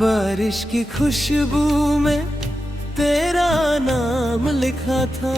बारिश की खुशबू में तेरा नाम लिखा था,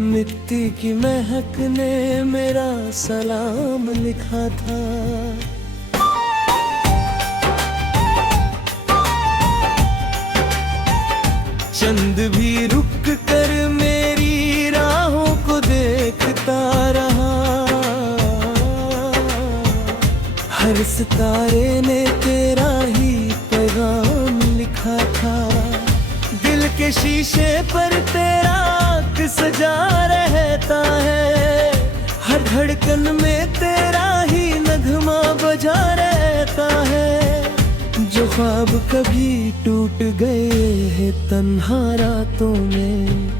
मिट्टी की महक ने मेरा सलाम लिखा था। चंद भी रुक कर मेरी राहों को देखता रहा, हर सितारे ने तेरा ही पैगाम लिखा था। दिल के शीशे पर तेरा अक्स सजा रहता है, हर धड़कन में तेरा ही नगमा बजा रहता है। जो ख्वाब कभी टूट गए हैं तन्हा रातों में,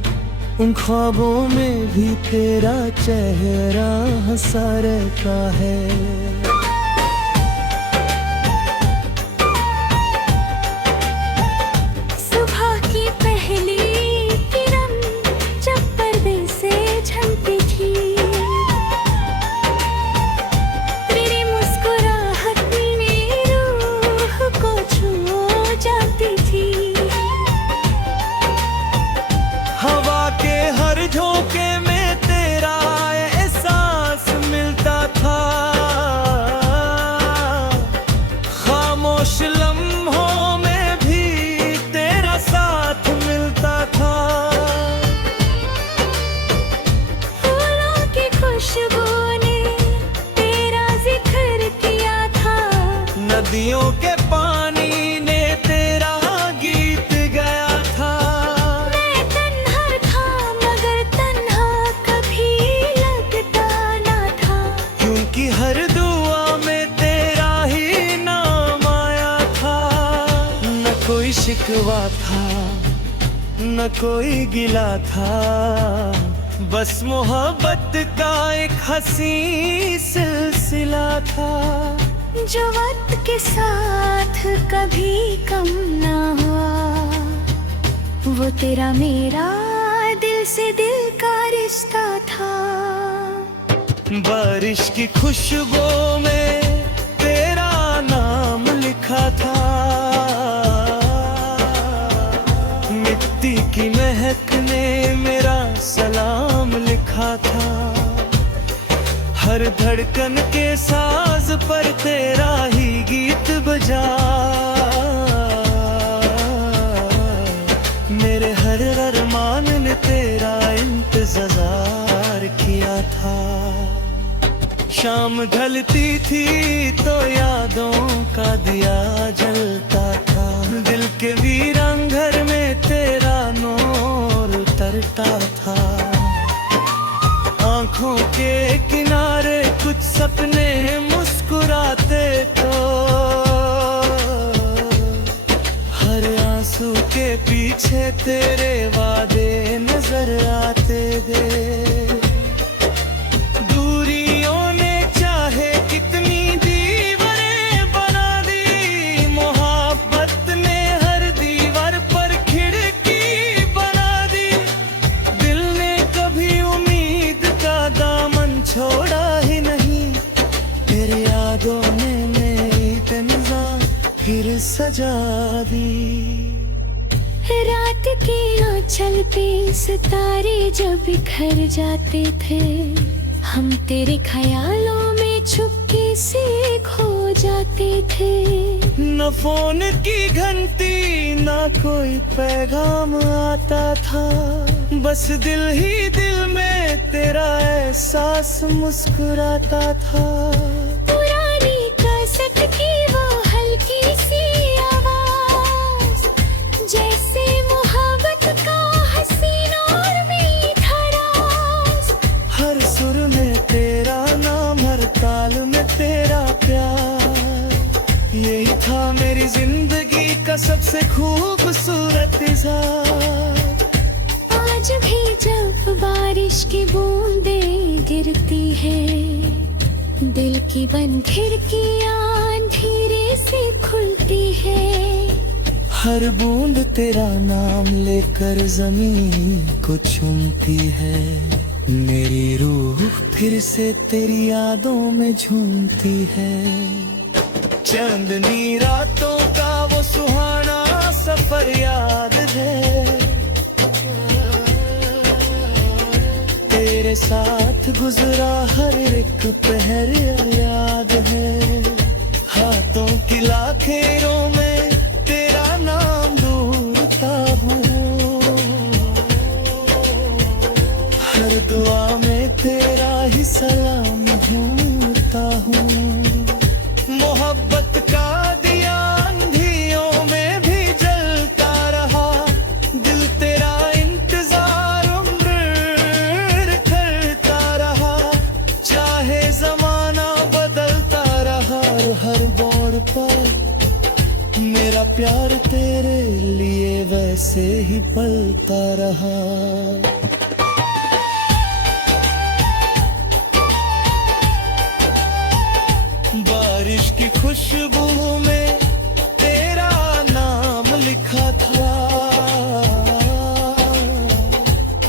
उन ख्वाबों में भी तेरा चेहरा हंसा रहता है। लम्हों में भी तेरा साथ मिलता था, फूलों की खुशबू ने तेरा जिक्र किया था, नदियों के पानी ने तेरा गीत गाया था। मैं तन्हा था मगर तन्हा कभी लगता ना था, क्योंकि हर दुआ में तेरा ही कोई शिकवा था न कोई गिला था, बस मोहब्बत का एक हसी सिलसिला था। जो वक्त के साथ कभी कम ना हुआ, वो तेरा मेरा दिल से दिल का रिश्ता था। बारिश की खुशबू में तेरा नाम लिखा था, मिट्टी की महक ने मेरा सलाम लिखा था। हर धड़कन के साज पर तेरा ही गीत बजा, मेरे हर अरमान ने तेरा इंतजार किया था। शाम ढलती थी तो यादों का दिया जलता था, दिल के वीरान घर में तेरा नूर उतरता था। आंखों के किनारे कुछ सपने मुस्कुराते तो, हर आंसू के पीछे तेरे वादे नजर आते थे। छोड़ा ही नहीं तेरे यादों ने मेरी तन्हाई फिर सजा दी। रात के आंचल पे सितारे जब बिखर जाते थे, हम तेरे ख्यालों में चुपके से खो जाते थे। न फोन की घंटी न कोई पैगाम आता था, बस दिल ही दिल में तेरा एहसास मुस्कुराता था। पुरानी कैसेट की वो हल्की सी आवाज, जैसे मोहब्बत का हसीन और मीठा राज। हर सुर में तेरा नाम, हर ताल में तेरा प्यार, यही था मेरी जिंदगी का सबसे खूबसूरत इज़हार। आज भी जब बारिश की बूंदें गिरती है, दिल की बंद खिड़कियां धीरे से खुलती है। हर बूंद तेरा नाम लेकर जमीन को चूमती है, मेरी रूह फिर से तेरी यादों में झूमती है। चांदनी रातों का वो सुहाना सफर याद है, तेरे साथ गुजरा हर एक पहर याद है। हाथों की लाखेरों में तेरा नाम ढूंढता हूँ, हर दुआ में तेरा ही सलाम ढूंढता हूँ। मोहब्बत का दिया अंधियों में भी जलता रहा, दिल तेरा इंतजार उम्र करता रहा। चाहे जमाना बदलता रहा, हर दौर पर मेरा प्यार तेरे लिए वैसे ही पलता रहा। बारिश की खुशबू में तेरा नाम लिखा था,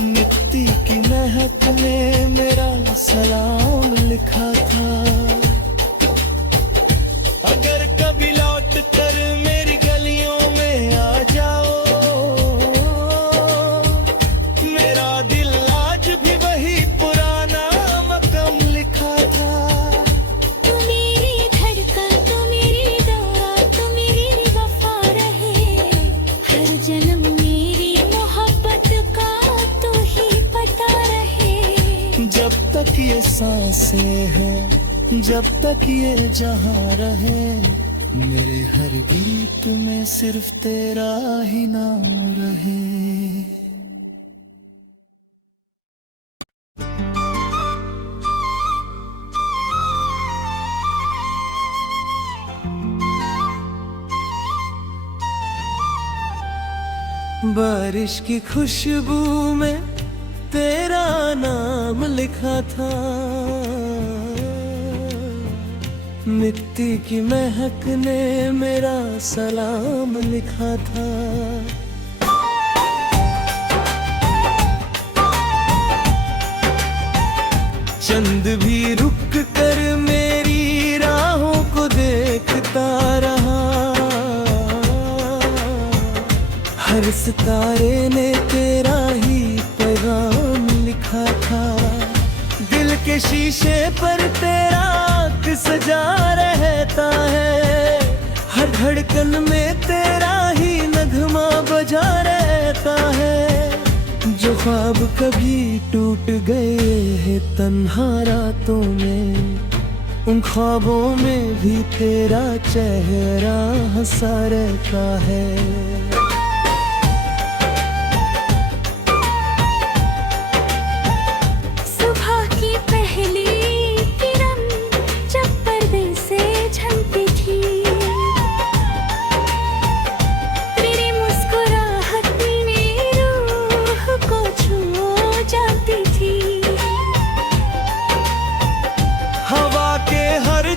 मिट्टी की महक में मेरा सलाम लिखा था। अगर कभी लौट कर मेरी गलियों में आ जाओ, मेरा दिल आज भी वही पुराना मकाम लिखा था। जब तक ये सांसें हैं, जब तक ये जहां रहे, मेरे हर गीत में सिर्फ तेरा ही नाम रहे। बारिश की खुशबू में तेरा नाम लिखा था, मिट्टी की महक ने मेरा सलाम लिखा था। चंद भी रुक कर मेरी राहों को देखता रहा, हर सितारे ने तेरा ही पैगाम लिखा था। दिल के शीशे पर तेरा अक्स सजा रहता है, हर धड़कन में तेरा ही नगमा बजा रहता है। जो ख्वाब कभी टूट गए हैं तन्हा रातों में, उन ख्वाबों में भी तेरा चेहरा हंसा रहता है।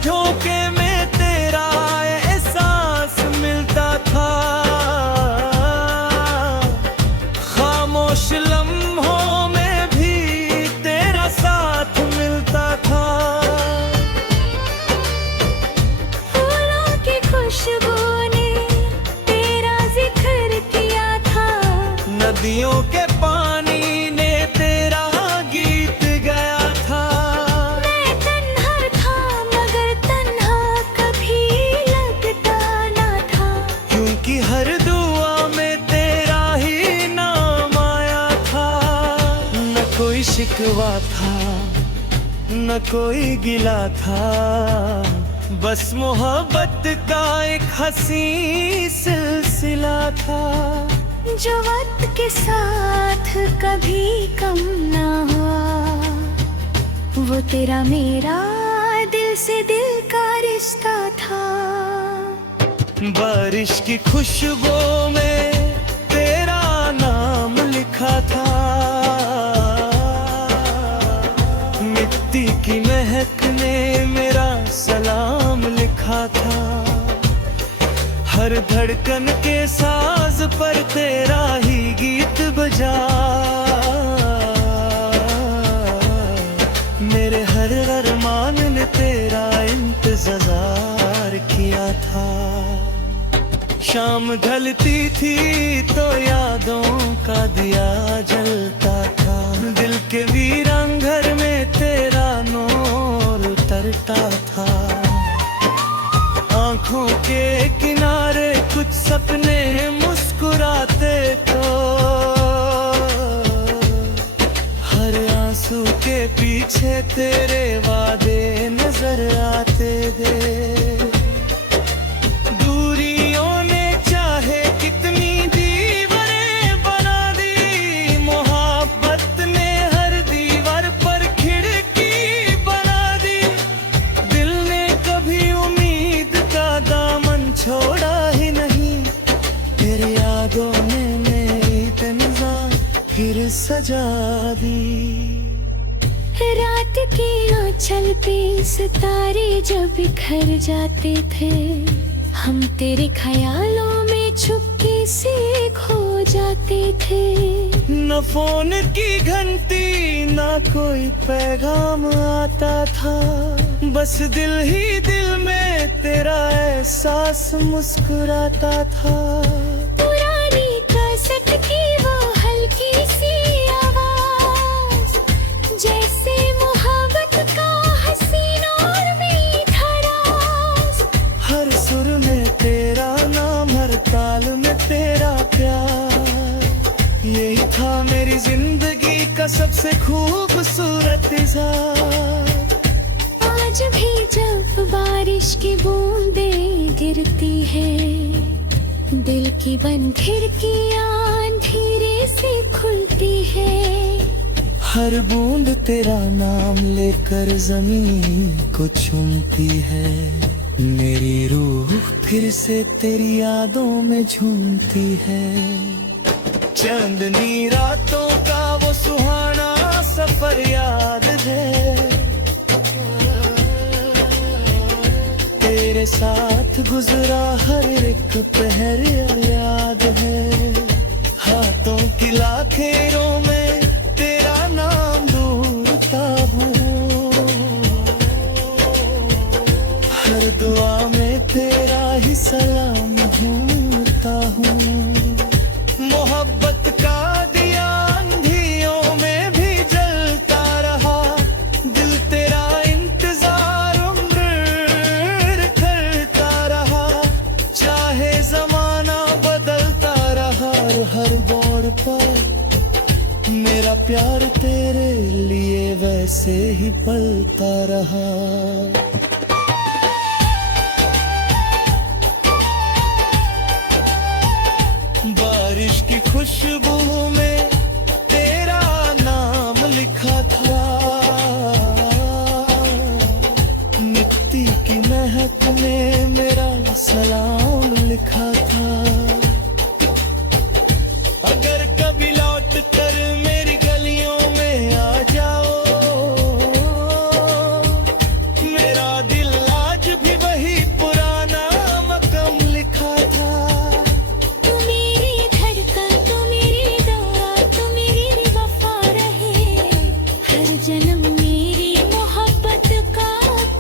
झोंके में तेरा एहसास मिलता था, खामोश लम्हों में भी तेरा साथ मिलता था। फूलों की खुशबू ने तेरा जिक्र किया था, नदियों के पानी ने तेरा गीत गाया था। कि हर दुआ में तेरा ही नाम आया था। न कोई शिकवा था, न कोई गिला था, बस मोहब्बत का एक हंसी सिलसिला था। जो वक्त के साथ कभी कम ना हुआ, वो तेरा मेरा दिल से दिल का रिश्ता था। बारिश की खुशबू में तेरा नाम लिखा था, मिट्टी की महक ने मेरा सलाम लिखा था। हर धड़कन के साज पर तेरा ही गीत बजा, मेरे हर अरमान ने तेरा इंतजार किया था। शाम ढलती थी तो यादों का दिया जलता था। दिल के वीरान घर में तेरा नूर उतरता था। आंखों के किनारे कुछ सपने मुस्कुराते तो हर आंसू के पीछे तेरे वादे नजर आते थे। दूरियों ने चाहे कितनी दीवारें बना दी, मोहब्बत ने हर दीवार पर खिड़की बना दी। दिल ने कभी उम्मीद का दामन छोड़ा ही नहीं, तेरी यादों ने मेरी तन्हाई फिर सजा दी। रात की आंचल पे सितारे जब बिखर जाते थे, हम तेरे ख्यालों में चुपके से खो जाते थे। न फोन की घंटी ना कोई पैगाम आता था, बस दिल ही दिल में तेरा एहसास मुस्कुराता था। पुरानी कैसेट की वो हल्की सी आवाज, जैसे मोहब्बत का हसीन और मीठा राज। हर सुर में तेरा नाम, हर ताल में तेरा प्यार, यही था मेरी जिंदगी का सबसे खूबसूरत इज़हार। आज भी जब बारिश की बूंदें गिरती है, दिल की बंद खिड़कियां धीरे से खुलती है। हर बूंद तेरा नाम लेकर जमीन को चूमती है। मेरी रूह फिर से तेरी यादों में झूमती है। चांदनी रातों का वो सुहाना सफर याद है, तेरे साथ गुजरा हर एक पहर याद है। हाथों की लाखेरों में तेरा नाम ढूंढता हूँ, हर दुआ में तेरा ही सलाम ढूंढता हूँ। मोहब्बत का दिया अंधियों में भी जलता रहा, दिल तेरा इंतजार उम्र करता रहा। चाहे जमाना बदलता रहा, हर दौर पर मेरा प्यार तेरे लिए वैसे ही पलता रहा। बारिश की खुशबू में तेरा नाम लिखा था, मिट्टी की महक में मेरा सलाम लिखा था। अगर कभी लौट कर मेरी गलियों में आ जाओ, मेरा दिल आज भी वही पुराना मकम लिखा था। तू मेरी धड़कन, तू मेरी दौरा, तू मेरी वफा रहे। हर जन्म मेरी मोहब्बत का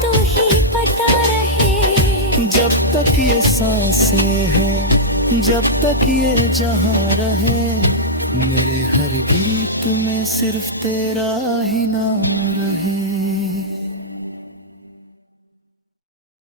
तू ही पता रहे। जब तक ये सांसें हैं, जब तक ये जहां रहे, मेरे हर गीत में सिर्फ तेरा ही नाम रहे।